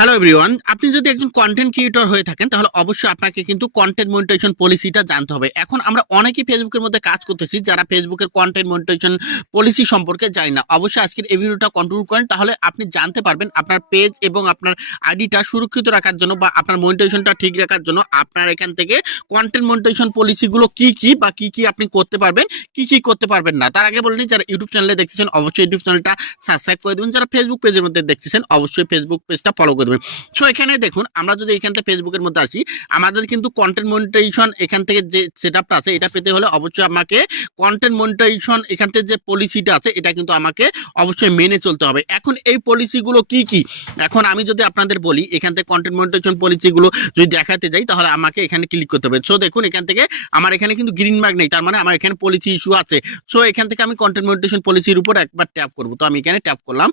Hello everyone আপনি যদি একজন কন্টেন্ট ক্রিয়েটর হয়ে থাকেন, তাহলে অবশ্যই আপনাকে কিন্তু কন্টেন্ট মনিটাইজেশন পলিসিটা জানতে হবে। এখন আমরা অনেকেই ফেসবুকের মধ্যে কাজ করতেছি, যারা ফেসবুকের কন্টেন্ট মনিটাইজেশন পলিসি সম্পর্কে জানি না। অবশ্যই আজকের এই ভিডিওটা কন্ট্রোল করেন, তাহলে আপনি জানতে পারবেন আপনার পেজ এবং আপনার আইডিটা সুরক্ষিত রাখার জন্য বা আপনার মনিটাইজেশনটা ঠিক রাখার জন্য আপনার এখান থেকে কন্টেন্ট মনিটাইজেশন পলিসিগুলো কি কি বা কি কি আপনি করতে পারবেন, কি কি করতে পারবেন না। তার আগে বলিনি যারা ইউটিউব চ্যানেলে দেখতেছেন, অবশ্যই ইউটিউব চ্যানেলটা সাবস্ক্রাইব করে দেবেন। যারা ফেসবুক পেজের মধ্যে দেখতেছেন, অবশ্যই ফেসবুক পেজটা ফলো করে দেবেন সো এখানে দেখুন, আমরা যদি এখান থেকে ফেসবুকের মধ্যে আসি, আমাদের কিন্তু কন্টেন্ট মনিটাইজেশন এখান থেকে যে সেট আপটা আছে, এটা পেতে হলে অবশ্যই আমাকে কন্টেন্ট মনিটাইজেশন এখান থেকে যে পলিসিটা আছে, এটা কিন্তু আমাকে অবশ্যই মেনে চলতে হবে। এখন এই পলিসিগুলো কি কি? এখন আমি যদি আপনাদের বলি, এখান থেকে কন্টেন্ট মনিটাইজেশন পলিসিগুলো যদি দেখাতে যাই, তাহলে আমাকে এখানে ক্লিক করতে হবে। সো দেখুন, এখান থেকে আমার এখানে কিন্তু গ্রিন মার্ক নেই, তার মানে আমার এখানে পলিসি ইস্যু আছে। সো এখান থেকে আমি কন্টেন্ট মনিটাইজেশন পলিসির উপর একবার ট্যাপ করব। তো আমি এখানে ট্যাপ করলাম।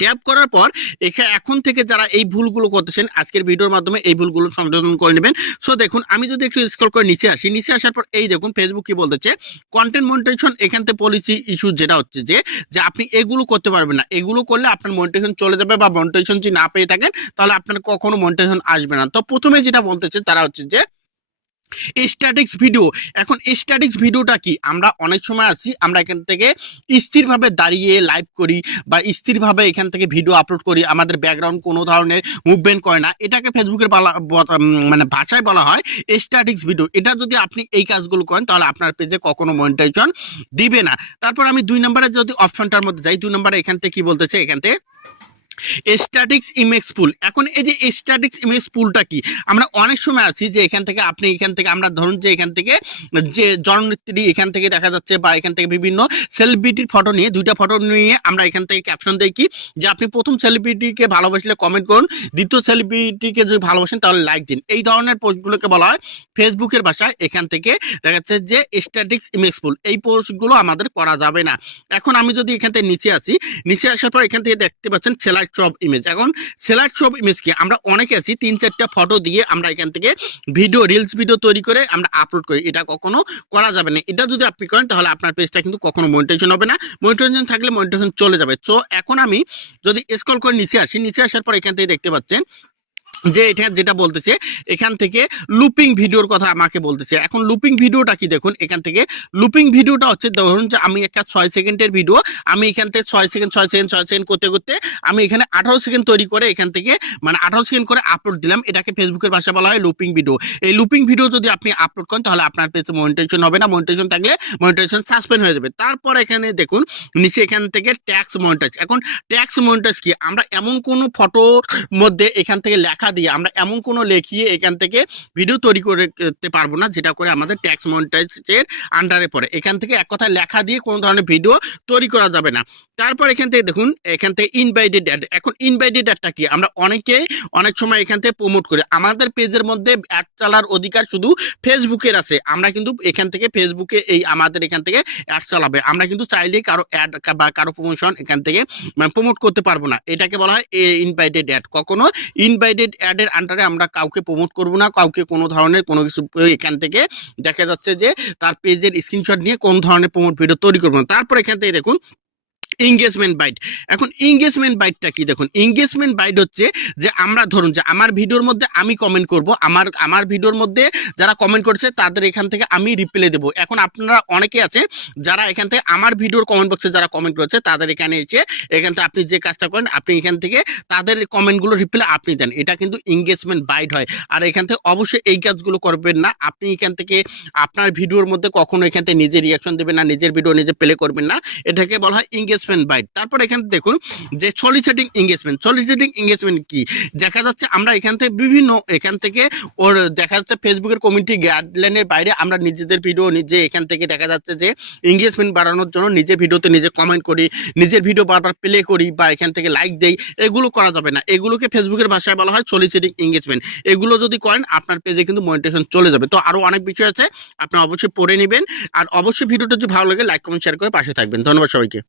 ট্যাপ করার পর এখানে এখন থেকে যারা এই ভুলগুলো করতেছেন, আজকের ভিডিওর মাধ্যমে এই ভুলগুলো সংশোধন করে নেবেন। সো দেখুন, আমি যদি একটু স্ক্রল করে নিচে আসি, নিচে আসার পর এই দেখুন ফেসবুক কি বলতেছে? কন্টেন্ট মনিটাইজেশন এখান থেকে পলিসি ইস্যু যেটা হচ্ছে যে যে আপনি এগুলো করতে পারবেন না। এগুলো করলে আপনার মনিটাইজেশন চলে যাবে বা মনিটাইজেশন যদি না পেয়ে থাকেন, তাহলে আপনার কখনো মনিটাইজেশন আসবে না। তো প্রথমে যেটা বলতেছে তারা হচ্ছে যে স্ট্যাটিক্স ভিডিও এখন স্ট্যাটিক্স ভিডিওটা কি? আমরা অনেক সময় আছি, আমরা এখান থেকে স্থিরভাবে দাঁড়িয়ে লাইভ করি বা স্থিরভাবে এখান থেকে ভিডিও আপলোড করি। আমাদের ব্যাকগ্রাউন্ড কোনো ধরনের মুভমেন্ট করে না। এটাকে ফেসবুকের বলা মানে ভাষায় বলা হয় স্ট্যাটিক্স ভিডিও এটা যদি আপনি এই কাজগুলো করেন, তাহলে আপনার পেজে কখনো মনিটাইজেশন দিবে না। তারপর আমি দুই নম্বরে যদি অপশনটার মধ্যে যাই, দুই নম্বরে এখান থেকে কি বলতেছে? এখান থেকে স্ট্যাটিক্স ইমেজ পুল এখন এই যে স্ট্যাটিক্স ইমেজ পুলটা কি? আমরা অনেক সময় আছি যে এখান থেকে আপনি এখান থেকে, আমরা ধরুন যে এখান থেকে যে জননেত্রী এখান থেকে দেখা যাচ্ছে বা এখান থেকে বিভিন্ন সেলিব্রিটির ফটো নিয়ে, দুইটা ফটো নিয়ে আমরা এখান থেকে ক্যাপশন দিই কি? যে আপনি প্রথম সেলিব্রিটিকে ভালোবাসলে কমেন্ট করুন, দ্বিতীয় সেলিব্রিটিকে যদি ভালোবাসেন তাহলে লাইক দিন। এই ধরনের পোস্টগুলোকে বলা হয় ফেসবুকের ভাষায় এখান থেকে দেখা যাচ্ছে যে স্ট্যাটিক্স ইমেজ পুল এই পোস্টগুলো আমাদের করা যাবে না। এখন আমি যদি এখান থেকে নিচে আসি, নিচে আসার পর এখান থেকে দেখতে পাচ্ছেন সেলার সব ইমেজ এখন সেলার সব ইমেজ কি? আমরা অনেকে আছি, তিন, চারটা ফটো দিয়ে আমরা এখান থেকে ভিডিও রিলস ভিডিও তৈরি করে আমরা আপলোড করি। এটা কখনো করা যাবে না। এটা যদি আপনি করেন, তাহলে আপনার পেজটা কিন্তু কখনো মনিটাইজেশন হবে না। মনিটাইজেশন থাকলে মনিটাইজেশন চলে যাবে। তো এখন আমি যদি স্কল করে নিচে আসি, নিচে আসার পর এখান থেকে দেখতে পাচ্ছেন যে এটা যেটা বলতেছে, এখান থেকে লুপিং ভিডিওর কথা আমাকে বলতেছে। এখন লুপিং ভিডিওটা কি দেখুন, এখান থেকে লুপিং ভিডিওটা হচ্ছে, ধরুন যে আমি একটা ছয় সেকেন্ডের ভিডিও আমি এখান থেকে ছয় সেকেন্ড ছয় সেকেন্ড ছয় সেকেন্ড করতে করতে আমি এখানে আঠারো সেকেন্ড তৈরি করে এখান থেকে মানে আঠারো সেকেন্ড করে আপলোড দিলাম। এটাকে ফেসবুকের ভাষা বলা হয় লুপিং ভিডিও এই লুপিং ভিডিও যদি আপনি আপলোড করেন, তাহলে আপনার পেজে মনিটাইজেশন হবে না। মনিটাইজেশন থাকলে মনিটাইজেশন সাসপেন্ড হয়ে যাবে। তারপর এখানে দেখুন, নিচে এখান থেকে ট্যাক্স মনিটাইজ এখন ট্যাক্স মনিটাইজ কি? আমরা এমন কোনো ফটোর মধ্যে এখান থেকে লেখা দিয়ে আমরা এমন কোনো লেখিয়ে এখান থেকে ভিডিও তৈরি করে করতে পারব না, যেটা করে আমাদের ট্যাক্স মনিটাইজের আন্ডারে পড়ে। এখান থেকে এক কথায় লেখা দিয়ে কোনো ধরনের ভিডিও তৈরি করা যাবে না। তারপর এখান থেকে দেখুন, এখান থেকে ইনভাইটেড অ্যাড এখন ইনভাইটেড অ্যাডটা কি? আমরা অনেকেই অনেক সময় এখান থেকে প্রমোট করি। আমাদের পেজের মধ্যে অ্যাড চালার অধিকার শুধু ফেসবুকের আছে। আমরা কিন্তু এখান থেকে ফেসবুকে এই আমাদের এখান থেকে অ্যাড চালাবে। আমরা কিন্তু চাইলেই কারও অ্যাড বা কারও প্রমোশন এখান থেকে প্রমোট করতে পারব না। এটাকে বলা হয় ইনভাইটেড অ্যাড কখনো ইনভাইটেড অ্যাডের আন্ডারে আমরা কাউকে প্রমোট করব না, কাউকে কোনো ধরনের কোনো কিছু এখান থেকে দেখা যাচ্ছে যে তার পেজের স্ক্রিনশট নিয়ে কোন ধরনের প্রমোট ভিডিও তৈরি করব না। তারপর এখান থেকে দেখুন এঙ্গেজমেন্ট বাইট এখন এঙ্গেজমেন্ট বাইটটা কি দেখুন? এঙ্গেজমেন্ট বাইট হচ্ছে যে আমরা ধরুন যে আমার ভিডিওর মধ্যে আমি কমেন্ট করব, আমার আমার ভিডিওর মধ্যে যারা কমেন্ট করেছে তাদের এখান থেকে আমি রিপ্লাই দেবো। এখন আপনারা অনেকে আছে যারা এখান থেকে আমার ভিডিওর কমেন্ট বক্সে যারা কমেন্ট করেছে তাদের এখানে এসে এখান থেকে আপনি যে কাজটা করেন, আপনি এখান থেকে তাদের কমেন্টগুলো রিপ্লাই আপনি দেন। এটা কিন্তু এঙ্গেজমেন্ট বাইট হয়। আর এখান থেকে অবশ্যই এই কাজগুলো করবেন না। আপনি এখান থেকে আপনার ভিডিওর মধ্যে কখনো এখান থেকে নিজে রিয়াকশন দেবেন না, নিজের ভিডিও নিজে প্লে করবেন না। এটাকে বলা হয় এঙ্গেজমেন্ট বাইট তারপর এখানে দেখুন যে সলিসিটিং এঙ্গেজমেন্ট সলিসিটিং এঙ্গেজমেন্ট কি? দেখা যাচ্ছে আমরা এখান থেকে বিভিন্ন, এখান থেকে ওর দেখা যাচ্ছে ফেসবুকের কমিউনিটি গাইডলাইনের বাইরে আমরা নিজেদের ভিডিও নিজে এখান থেকে দেখা যাচ্ছে যে এঙ্গেজমেন্ট বাড়ানোর জন্য নিজের ভিডিওতে নিজে কমেন্ট করি, নিজের ভিডিও বারবার প্লে করি বা এখান থেকে লাইক দেই, এগুলো করা যাবে না। এগুলোকে ফেসবুকের ভাষায় বলা হয় সলিসিটিং এঙ্গেজমেন্ট এগুলো যদি করেন, আপনার পেজে কিন্তু মনিটেশন চলে যাবে। তো আরও অনেক বিষয় আছে, আপনারা অবশ্যই পড়ে নেবেন। আর অবশ্যই ভিডিওটা যদি ভালো লাগে লাইক কমেন্ট শেয়ার করে পাশে থাকবেন। ধন্যবাদ সবাইকে।